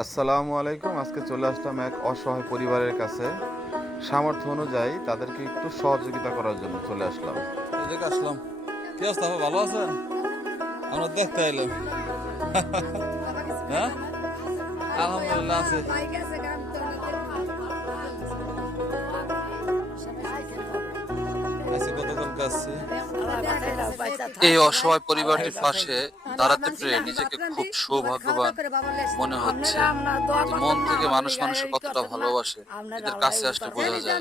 আসসালামু আলাইকুম। আজকে চলে আসলাম এক অসহায় পরিবারের কাছে। সামর্থ্য অনুযায়ী তাদেরকে একটু সহযোগিতা করার জন্য চলে আসলাম। এদিকে আসলাম। কি অবস্থা, ভালো আছেন? আমরা দেখতে এলাম। হ্যাঁ, আলহামদুলিল্লাহ আছে। গতকালকে আসছি। এই অসহায় পরিবারটির পাশে দাঁড়াতে পেরে নিজেকে খুব সৌভাগ্যবান মনে হচ্ছে। মন থেকে মানুষ মানুষের কতটা ভালোবাসে এদের কাছে আসলে বোঝা যায়।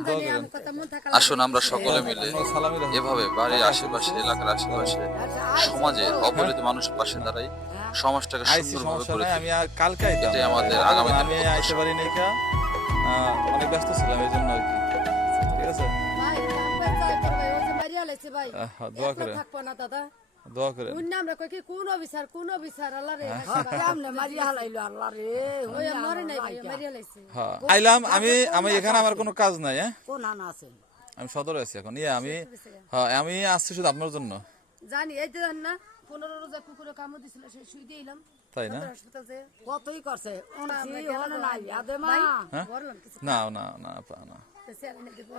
আসুন আমরা সকলে মিলে এভাবে বাড়ির আশেপাশে, এলাকার আশেপাশে, সমাজের অবহেলিত মানুষের পাশে দাঁড়াই, সমাজটাকে আইসি সুন্দরভাবে সমস্যা করে নাই, তুলি। আমি আর কালকে আইতাম। এটাই আমাদের আগামী দিনের আমি আইতে প্রত্যাশা। পারি নাই কা, অনেক ব্যস্ত ছিলাম এই জন্য আর কি। ঠিক আছে, দোয়া করে দোয়া করে। হ্যাঁ, আইলাম আমি। আমি এখানে আমার কোনো কাজ নাই। হ্যাঁ, আমি সদরে আছি এখন। আমি হ্যাঁ, আমি আসছি শুধু আপনার জন্য। জানি এই যে জান না 15 রোজা কুকুরে কামড় দিছিল সে শুই দিলাম তাই না? হাসপাতাল যে কতই করছে হ্যাঁ? বললাম কিছু না না না না, তো সে আনে দিব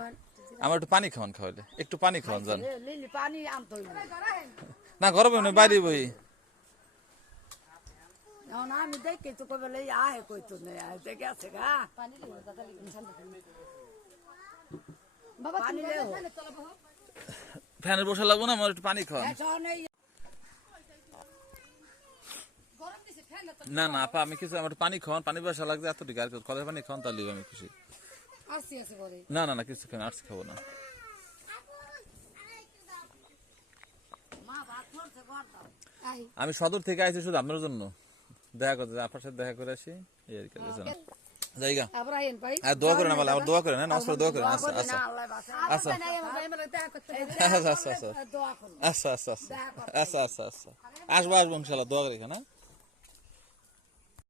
আমার একটু পানি খাওয়ান, খাওয়াইলে একটু পানি খাওয়ান যান। লিলি পানি আনতে হইল না, গরম নয়, বাইরে বই। এখন আমি দেখি তো কবে লই আহে কইতো নেই দেখে আছে গা পানি দিও দাদা লিখে ঠান্ডা পানি বাবা পানি তুমি লেও। খাইলে চলো বাবা ফ্যানের বসে লাগবো না, আমার একটু পানি খাওয়ান। এখন এই গরম দিছে ফ্যান তো না না আপা, আমি কিছু আমার একটু পানি খাওয়ান, পানি বসা লাগবে এত ঠিক আর কলের পানি খাওয়ান, তাহলে আমি খুশি। আসি আছে পরে না না না, কিছু খাবেন, আর্টস খাবো না। মা ভাত করছে ঘর দাও আই আমি সদর থেকে আইছি শুধু আপনার জন্য দেখা করতে, আপনার সাথে দেখা করে আসি, এই আর কি জায়গা। আবার আইন ভাই আর দোয়া করেন, আমার দোয়া করেন, হ্যাঁ, নমস্কার, দোয়া করেন। আচ্ছা আচ্ছা আল্লাহ বাসা আচ্ছা নাই আমার ভাই মানে দেখা করতে আচ্ছা আচ্ছা আচ্ছা দোয়া করুন আচ্ছা আচ্ছা আচ্ছা আচ্ছা আচ্ছা আচ্ছা আসবো আসবো ইনশাল্লাহ, দোয়া করি না।